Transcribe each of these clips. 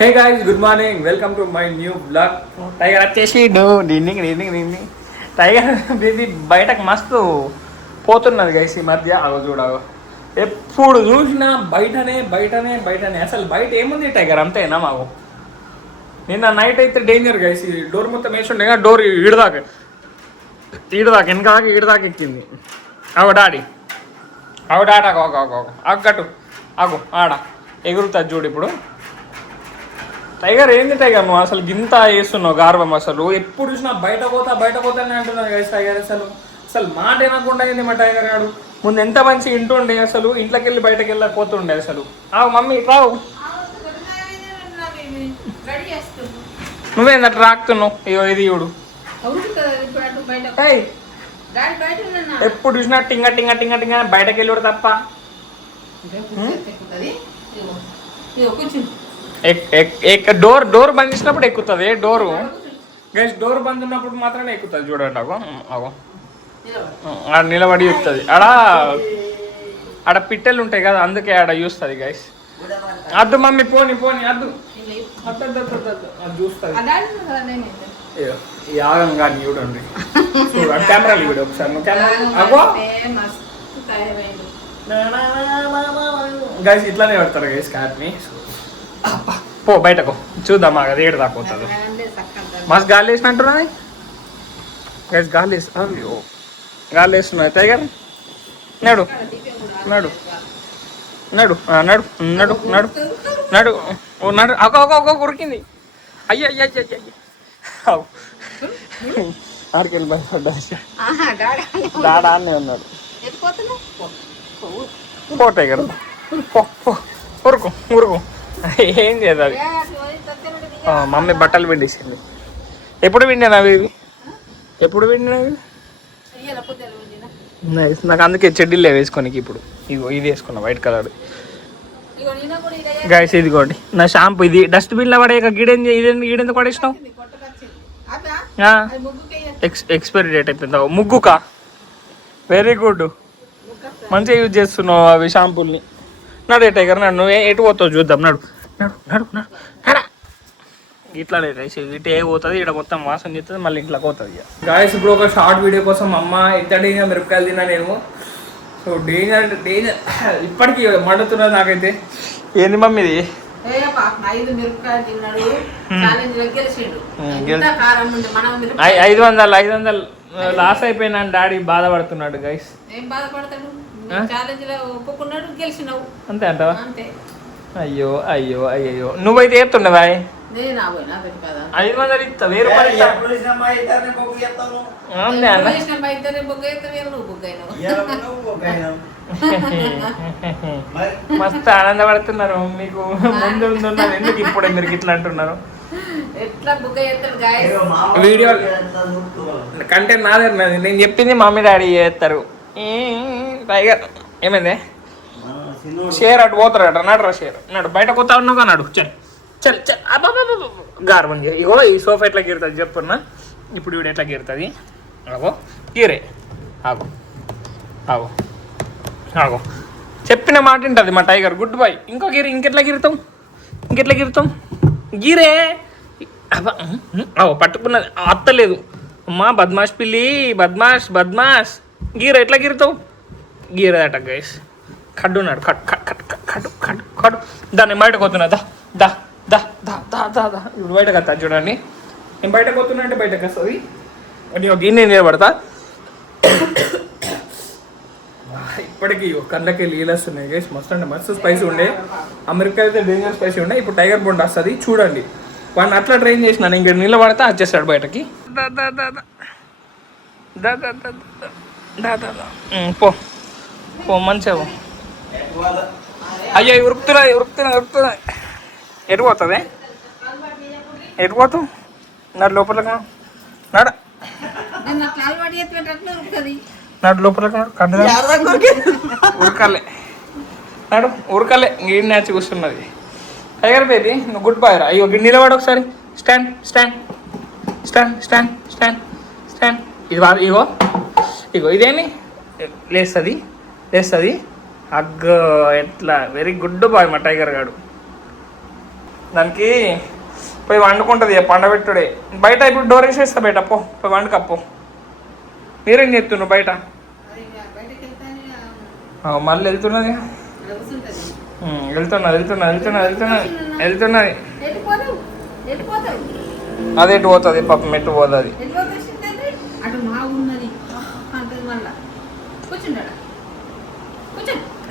Hey guys, good morning, welcome to my new blog. Tiger వచ్చేసి evening tiger ఇది బయటకు మస్తు పోతున్నది గైస్ ఈ మధ్య. అగో చూడగో, ఎప్పుడు చూసినా బయటనే అసలు బయట ఏముంది టైగర్, అంతేనా మాకు. నిన్న నైట్ అయితే డేంజర్ గైస్, ఈ డోర్ మొత్తం వేసి ఉండే కదా, డోర్ ఈడదాకా ఈడదాకా ఎక్కింది. అగో డాడీ అగ్గట్టు అగో ఆడ ఎగురుతుంది చూడు. ఇప్పుడు టైగర్ ఏంది టైగర్, నువ్వు అసలు గింత వేస్తున్నావు గార్వం. అసలు ఎప్పుడు చూసినా బయట పోతానే అంటున్నావు గైస్. టైగర్ అసలు మాట వినకుండా అయింది మా టైగర్ గారు. ముందు ఎంత మంచి ఇంటుండే, అసలు ఇంట్లోకి వెళ్ళి బయటకు వెళ్ళకపోతుండే అసలు. మమ్మీ రావు, నువ్వేందట రాకుతున్నావు. ఇగో ఇది చూడు, ఎప్పుడు చూసినా టింగ బయటకు వెళ్ళాడు తప్ప. డోర్ బంద్ చేసినప్పుడు ఎక్కుతుంది డోరు గైస్. డోర్ బంద్ ఉన్నప్పుడు మాత్రమే ఎక్కుతుంది చూడండి. అగో ఆడ నిలబడి చూస్తుంది. ఆడ పిట్టెలు ఉంటాయి కదా, అందుకే ఆడ చూస్తుంది గైస్. అద్దు మమ్మీ, పోని అద్దు అది చూస్తుంది. ఈ ఆగం కానీ చూడండి, కెమెరాలు చూడు ఒకసారి. కెమెరా గైస్ ఇట్లానే పడతారు గైస్ క్యాట్ని. పో బయటకు చూద్దాం, అది ఏడు దాకా పోతుంది. మస్తు గాలి వేసినట్టున్నది గైస్, గాలి వేస్తున్నాయి. టైగర్ నడు నడు నడు నడు నడు నడు నడు నడు అగో ఉరికింది. అయ్యో ఆడికెళ్ళి భయపడ్డా. డాడా అన్నీ ఉన్నాడు. పో టైగర్, ఉరుకు ఏం చేయాలి. మమ్మీ బట్టలు పిండేసింది. ఎప్పుడు పిండినవి ఇవి? నాకు అందుకే చెడ్డీలే వేసుకోనికి. ఇప్పుడు ఇగో ఇది వేసుకున్నా, వైట్ కలర్ గైస్. ఇదిగోండి నా షాంపూ. ఇది డస్ట్బిన్లో పడే గీడెందుకు పడేసినావు? ఎక్స్పైరీ డేట్ అయిపోయిందా? ముగ్గుకా? వెరీ గుడ్, మంచిగా యూజ్ చేస్తున్నావు అవి షాంపూల్ని. నడు టైగర్, నడు. నువ్వు ఎటు పోతావు చూద్దాం. నడు ఇట్లానే రైస్ ఇటే పోతుంది. ఇక్కడ మొత్తం వాసన చేస్తుంది, మళ్ళీ ఇంట్లోకి పోతుంది. గాయస్ ఇప్పుడు ఒక షార్ట్ వీడియో కోసం అమ్మ ఎంత డేంజర్ మిరపకాయలు తిన్నా నేను. సో డేంజర్ ఇప్పటికీ మండుతున్నది నాకైతే. ఏంది మమ్మీ ఇది? 500 లాస్ అయిపోయినా డాడీ బాధపడుతున్నాడు గైస్. అంతే అంటావా? అయ్యో నువ్వైతే ఏతుండవా? 500 ఇస్తా, 1000 రూపాయలు మస్తు ఆనందపడుతున్నారు. మీకు ముందు ఉన్నారు, ఎందుకు ఇప్పుడే మీరు ఇట్లా అంటున్నారు? వీడియో కంటెంట్ నాదే, నేను చెప్పింది మమ్మీ డాడీ చేస్తారు. టైగర్ ఏమైంది? షేర్ అటు పోతారట. నడరా షేర్, నడు. బయట కొత్త ఉన్నావు నడు. చల్ గార్బన్. ఇగో ఈ సోఫా ఎట్లా గీరుతుంది చెప్పున్నా. ఇప్పుడు వీడు ఎట్లా గీరుతుంది? ఆగో గీరే, ఆగో చెప్పిన మాట ఉంటుంది మా టైగర్. Good bye. ఇంకెట్లా గీరుతాం? గీరే. పట్టుకున్నది అత్తలేదు. అమ్మా బద్మాష్ పిల్లి, బద్మాష్. ఎట్లా గీరుతావు? గీరదట గైస్. కడ్డున్నాడు. కడ్డు. దాన్ని బయటకు పోతున్నా. దా ఇప్పుడు బయటకు వస్తా చూడండి. నేను బయటకు పోతున్నా అంటే బయటకు వస్తుంది. నేను గిన్నె నిలబడతా. ఇప్పటికీ కళ్ళకి నీళ్ళు వస్తున్నాయి గైస్. మస్తు స్పైసీ ఉండే. అమెరికా అయితే డేంజర్ స్పైసీ ఉండే. ఇప్పుడు టైగర్ బొండ్ వస్తుంది చూడండి. వాడిని అట్లా ట్రైన్ చేసిన, ఇంక నిలబడతా వచ్చేస్తాడు బయటకి. పో మంచిగా. అయ్యో ఉరుకుతున్నాయి. ఎటు పోతుంది? ఎటు పోతావు? నాడు లోపలికి నాడు లోపలికి ఉరకాలే గీడి నేర్చి కూర్చున్నది. టైగర్ బేబీ నువ్వు గుడ్ బాయ్ రా. అయ్యో గిడి నిలబడి ఒకసారి. స్టాండ్. ఇగో ఇదేమి లేస్తుంది. అగ్గో ఎట్లా వెరీ గుడ్ బాయ్ మా టైగర్ గాడు. దానికి పోయి వండుకుంటుంది పండబెట్టుడే. బయట ఇప్పుడు డోర్ వేసేస్తా బయట పోయి వండుకప్పు. మీరేం చెప్తున్నారు బయట? మళ్ళీ వెళ్తున్నది వెళ్తున్నది అది ఎటు పోతుంది పాపం, ఎటు పోతుంది.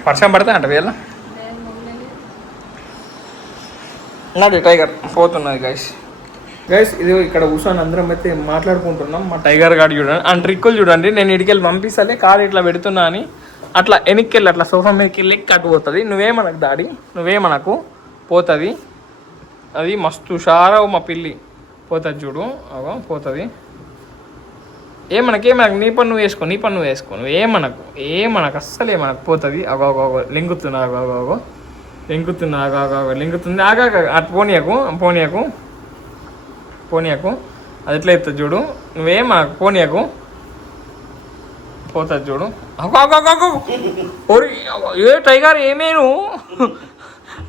వర్షం పడతా అంట వీళ్ళ నాది టైగర్ పోతున్నది గైస్ ఇది ఇక్కడ కూర్చొని అందరం అయితే మాట్లాడుకుంటున్నాం. మా టైగర్ గాడు చూడండి అండ్ ట్రిక్కులు చూడండి. నేను ఇడికెళ్ళి పంపిస్తాలే కారు ఇట్లా పెడుతున్నా అని అట్లా వెనక్కి అట్లా సోఫా మీదకి వెళ్ళి కట్టు పోతుంది. నువ్వేమనకు డాడీ, నువ్వేమనకు పోతుంది. అది మస్తు హుషారావు మా పిల్లి పోతుంది చూడు, అగో పోతుంది. ఏమనకు నీ పని నువ్వు వేసుకో నువ్వేమనకు అస్సలు ఏమనకు పోతుంది. అగో లింగుతున్నా అగో లింగుతుంది ఆగాక అటు పోనీయకు అది ఎట్లా ఎత్తుంది చూడు. నువ్వేమనకు పోనీయకు పోతుంది చూడు. ఓరి ఏ టైగర్ ఏమేను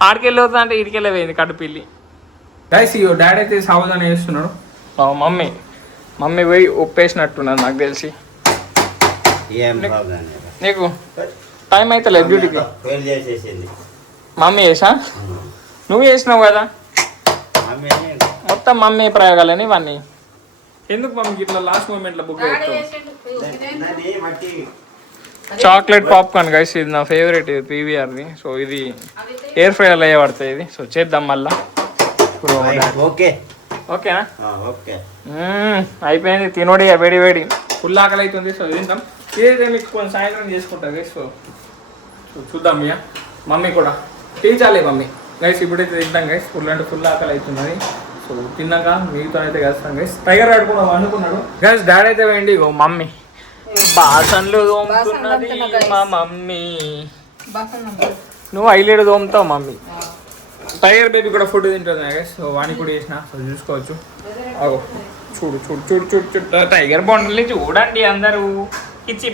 ఆడికెళ్ళి అవుతా అంటే ఇడికెళ్ళి పోయింది కడుపిల్లి. గైస్ ఇగో డాడీ అయితే సావధానం వేస్తున్నాడు. మమ్మీ పోయి ఉప్పేసినట్టున్నది నాకు తెలిసి. నీకు టైం అయితే లేదు డ్యూటీకి. మమ్మీ చేసా, నువ్వు చేసినావు కదా మొత్తం మమ్మీ ప్రయోగాలని ఇవన్నీ. ఎందుకు మమ్మీకి ఇట్లా లాస్ట్ మూమెంట్లో బుక్ చేస్తావు? చాక్లెట్ పాప్కార్న్ గైస్ ఇది నా ఫేవరెట్, ఇది పీవీఆర్ది. సో ఇది ఎయిర్ ఫ్రైయర్లో అయ్యే పడుతుంది ఇది. సో చేద్దాం మళ్ళా. ఓకేనా? అయిపోయింది తినోడి వేడి ఫుల్ ఆకలి అవుతుంది. సో తింటాం. ఇదైతే మీకు కొంచెం సాయంత్రం చేసుకుంటాం గైస్. సో చూద్దాం ఇక మమ్మీ కూడా టీచాలి మమ్మీ గైస్. ఇప్పుడైతే తింటాం గైస్. ఫుల్ అంటే ఫుల్ ఆకలి అవుతున్నది. సో తిన్నాక మీతో అయితే కలుస్తాం గైస్. టైగర్ ఆడుకున్నాం అనుకున్నాడు గైస్. డాడీ అయితే వేయండి ఇగో మమ్మీ బాసన్లు తోముతున్నది మా మమ్మీ. నువ్వు ఐలేడు తోముతావు మమ్మీ. టైగర్ బేబీ కూడా ఫుడ్ తింటుంది గైస్. సో వాణి కూడా చేసిన సో చూసుకోవచ్చు. అగో చూడు టైగర్ బాండ్ని చూడండి అందరూ. కిచ్చి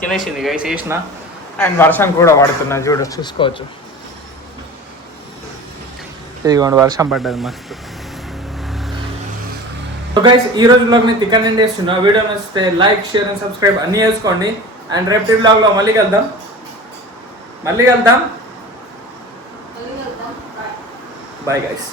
తినేసింది గైస్ వేసిన. అండ్ వర్షం కూడా పడుతున్నది చూసుకోవచ్చు. ఇదిగోండి వర్షం పడ్డది మస్తు. సో గైస్ ఈ రోజు బ్లాగ్ ని తిక్కన ఎండ్ చేస్తున్నా. వీడియో నచ్చితే లైక్ షేర్ అండ్ సబ్స్క్రైబ్ అన్నీ చేసుకోండి. అండ్ రేపటి బ్లాగ్ లో మళ్ళీ కలుద్దాం. Bye guys.